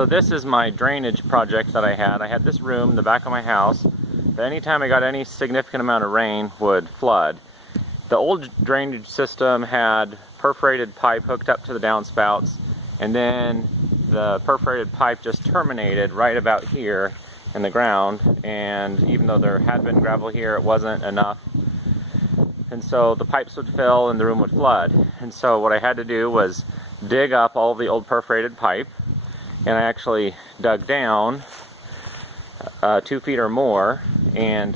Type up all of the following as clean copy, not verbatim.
So this is my drainage project that I had. I had this room in the back of my house that anytime I got any significant amount of rain would flood. The old drainage system had perforated pipe hooked up to the downspouts, and then the perforated pipe just terminated right about here in the ground, and even though there had been gravel here, it wasn't enough. And so the pipes would fill and the room would flood. And so what I had to do was dig up all the old perforated pipe, and I actually dug down 2 feet or more and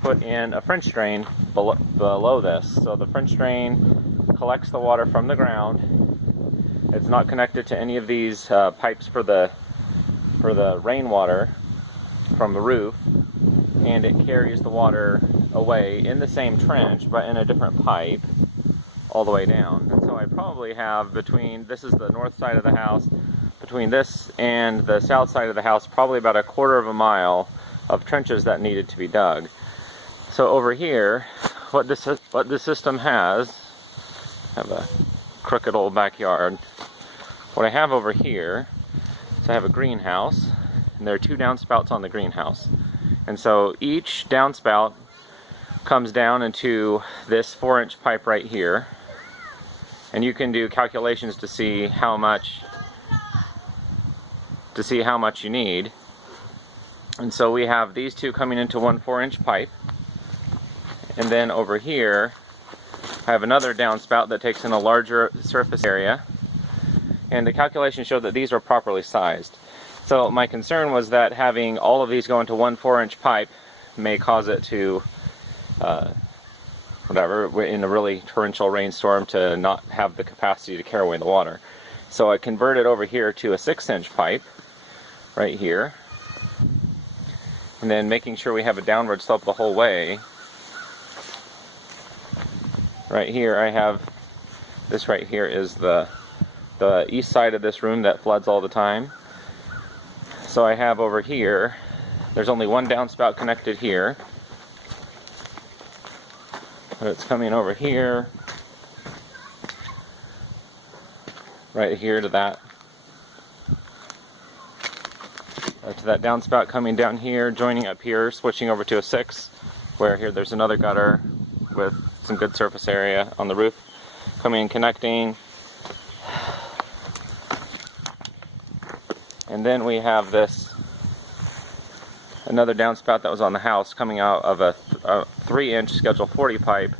put in a French drain below this. So the French drain collects the water from the ground. It's not connected to any of these pipes for the rainwater from the roof, and it carries the water away in the same trench but in a different pipe all the way down. And so I probably have between, this is the north side of the house, between this and the south side of the house, probably about 1/4 of a mile of trenches that needed to be dug. So over here, what this system has, I have a crooked old backyard. What I have over here is I have a greenhouse, and there are 2 downspouts on the greenhouse. And so each downspout comes down into this 4-inch pipe right here, and you can do calculations to see how much you need. And so we have these 2 coming into one 4-inch pipe, and then over here I have another downspout that takes in a larger surface area, and the calculations show that these are properly sized. So my concern was that having all of these go into one 4-inch pipe may cause it to whatever, in a really torrential rainstorm, to not have the capacity to carry away the water. So I converted over here to a 6-inch pipe right here, and then making sure we have a downward slope the whole way. Right here I have, this right here is the east side of this room that floods all the time. So I have over here, there's only one downspout connected here, but it's coming over here, right here to that downspout, coming down here, joining up here, switching over to a 6, where here there's another gutter with some good surface area on the roof, coming and connecting. And then we have this, another downspout that was on the house, coming out of a 3-inch Schedule 40 pipe,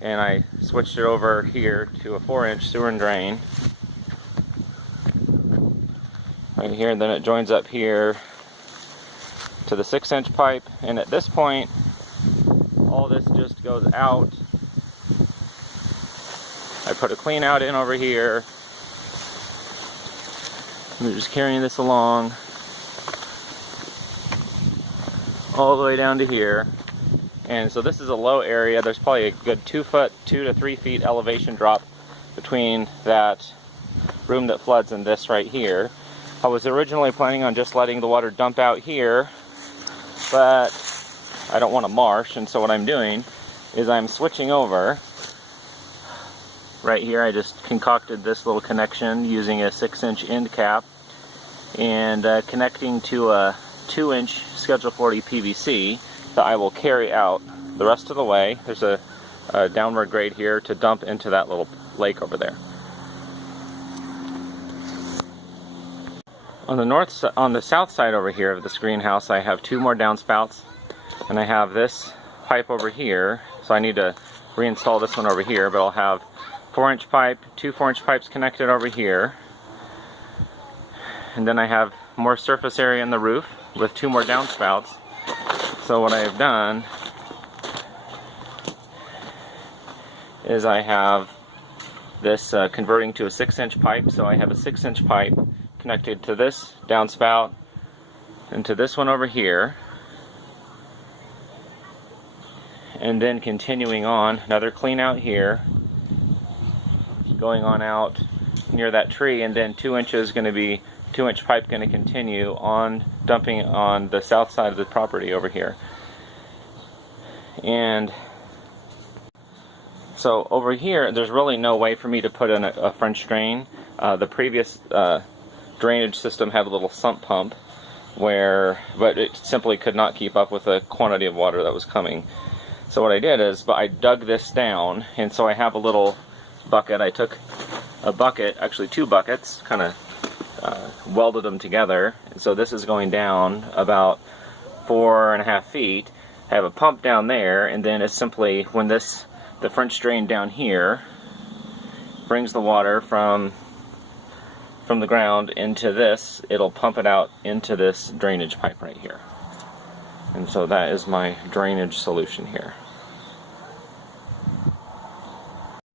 and I switched it over here to a 4-inch sewer and drain right here, and then it joins up here to the 6-inch pipe. And at this point, all this just goes out. I put a clean out in over here. I'm just carrying this along all the way down to here. And so this is a low area. There's probably a good 2 to 3 feet elevation drop between that room that floods and this right here. I was originally planning on just letting the water dump out here, but I don't want a marsh, and so what I'm doing is I'm switching over. Right here I just concocted this little connection using a 6-inch end cap and connecting to a 2-inch Schedule 40 PVC that I will carry out the rest of the way. There's a downward grade here to dump into that little lake over there. On the south side over here of this greenhouse, I have 2 more downspouts, and I have this pipe over here, so I need to reinstall this one over here, but I'll have 4-inch pipe, 2 4-inch pipes connected over here, and then I have more surface area in the roof with 2 more downspouts. So what I have done is I have this converting to a 6-inch pipe, so I have a 6-inch pipe connected to this downspout and to this one over here, and then continuing on, another clean out here, going on out near that tree, and then 2 inches going to be 2-inch pipe going to continue on, dumping on the south side of the property over here. And so over here there's really no way for me to put in a French drain. The previous drainage system had a little sump pump but it simply could not keep up with the quantity of water that was coming. So what I did is, I dug this down, and so I have a little bucket. I took a bucket, actually 2 buckets, kind of welded them together. And so this is going down about 4.5 feet. I have a pump down there, and then it's simply, when the French drain down here brings the water from the ground into this, it'll pump it out into this drainage pipe right here. And so that is my drainage solution here.